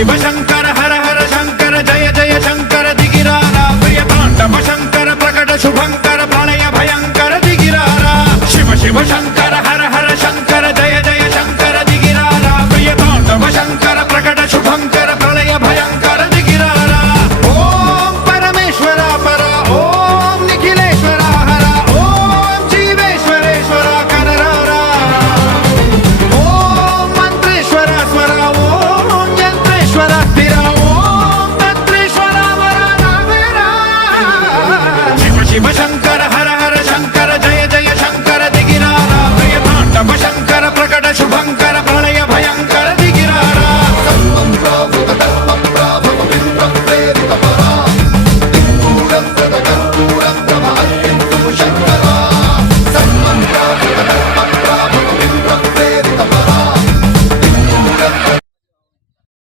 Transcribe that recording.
शिव शंकर हर हर शंकर जय जय शंकर दिगिरारा प्रिय तांडव शंकर प्रकट शुभंकर प्रलय भयंकर दिगिरारा शिव शिव शंकर